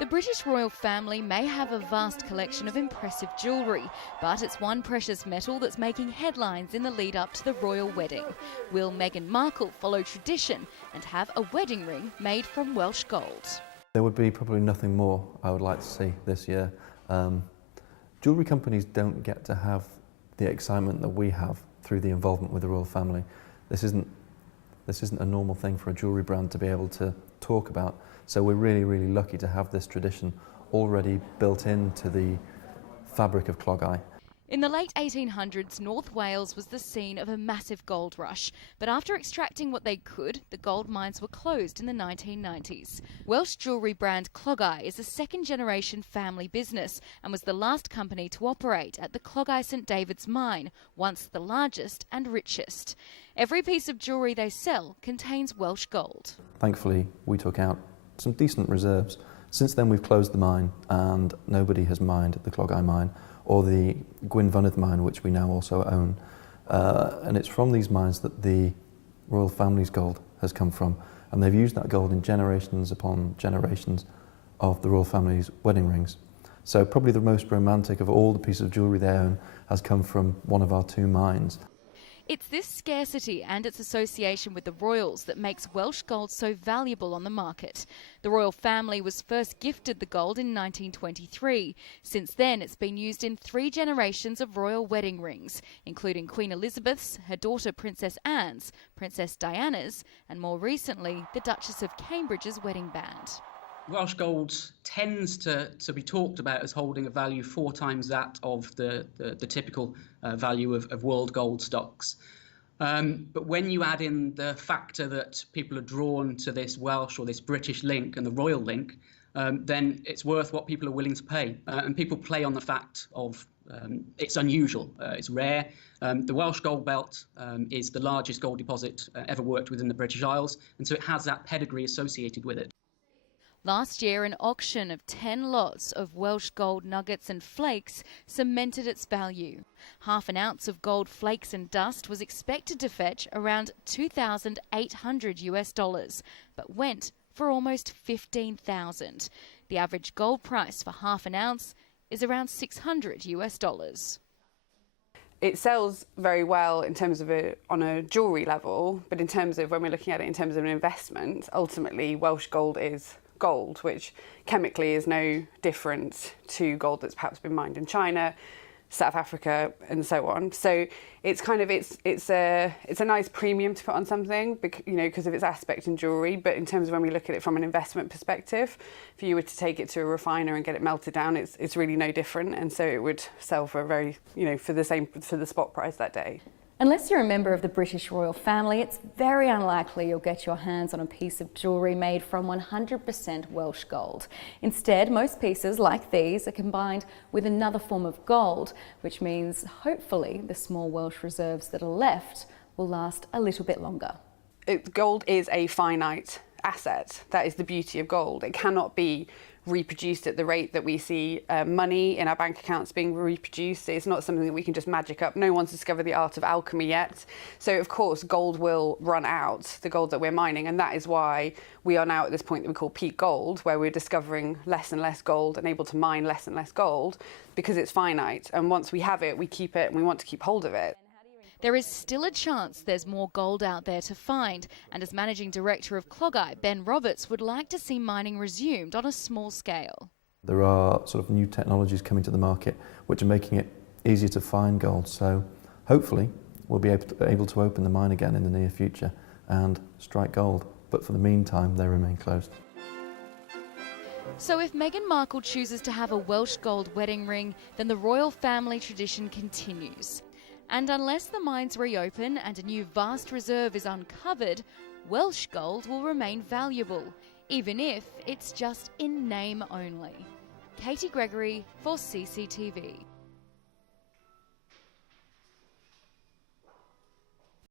The British royal family may have a vast collection of impressive jewellery, but it's one precious metal that's making headlines in the lead up to the royal wedding. Will Meghan Markle follow tradition and have a wedding ring made from Welsh gold? There would be probably nothing more I would like to see this year. Jewellery companies don't get to have the excitement that we have through the involvement with the royal family. This isn't a normal thing for a jewellery brand to be able to talk about. So we're really, really lucky to have this tradition already built into the fabric of Clogau. In the late 1800s, North Wales was the scene of a massive gold rush. But after extracting what they could, the gold mines were closed in the 1990s. Welsh jewellery brand Clogau is a second-generation family business and was the last company to operate at the Clogau St David's mine, once the largest and richest. Every piece of jewellery they sell contains Welsh gold. Thankfully, we took out some decent reserves. Since then, we've closed the mine and nobody has mined the Clogau mine or the Gwynfynydd mine, which we now also own. And it's from these mines that the royal family's gold has come from. And they've used that gold in generations upon generations of the royal family's wedding rings. So probably the most romantic of all the pieces of jewellery they own has come from one of our two mines. It's this scarcity and its association with the royals that makes Welsh gold so valuable on the market. The royal family was first gifted the gold in 1923. Since then, it's been used in 3 generations of royal wedding rings, including Queen Elizabeth's, her daughter Princess Anne's, Princess Diana's, and more recently, the Duchess of Cambridge's wedding band. Welsh gold tends to be talked about as holding a value 4 times that of the typical value of world gold stocks. But when you add in the factor that people are drawn to this Welsh or this British link and the royal link, then it's worth what people are willing to pay. And people play on the fact of it's unusual, it's rare. The Welsh Gold Belt is the largest gold deposit ever worked within the British Isles, and so it has that pedigree associated with it. Last year, an auction of 10 lots of Welsh gold nuggets and flakes cemented its value. Half an ounce of gold flakes and dust was expected to fetch around $2,800, but went for almost $15,000. The average gold price for half an ounce is around $600. It sells very well in terms of on a jewellery level, but in terms of when we're looking at it in terms of an investment, ultimately Welsh gold is gold, which chemically is no different to gold that's perhaps been mined in China, South Africa, and so on. So it's kind of it's a nice premium to put on something, because of its aspect in jewellery. But in terms of when we look at it from an investment perspective, if you were to take it to a refiner and get it melted down, it's really no different, and so it would sell for a very for the spot price that day. Unless you're a member of the British royal family, it's very unlikely you'll get your hands on a piece of jewellery made from 100% Welsh gold. Instead, most pieces like these are combined with another form of gold, which means hopefully the small Welsh reserves that are left will last a little bit longer. Gold is a finite asset. That is the beauty of gold. It cannot be reproduced at the rate that we see money in our bank accounts being reproduced. It's not something that we can just magic up. No one's discovered the art of alchemy yet. So of course gold will run out, the gold that we're mining, and that is why we are now at this point that we call peak gold, where we're discovering less and less gold and able to mine less and less gold, because it's finite, and once we have it, we keep it and we want to keep hold of it. There is still a chance there's more gold out there to find, and as Managing Director of Clogau, Ben Roberts would like to see mining resumed on a small scale. There are sort of new technologies coming to the market which are making it easier to find gold, so hopefully we'll be able to open the mine again in the near future and strike gold, but for the meantime they remain closed. So if Meghan Markle chooses to have a Welsh gold wedding ring, then the royal family tradition continues. And unless the mines reopen and a new vast reserve is uncovered, Welsh gold will remain valuable, even if it's just in name only. Katie Gregory for CCTV.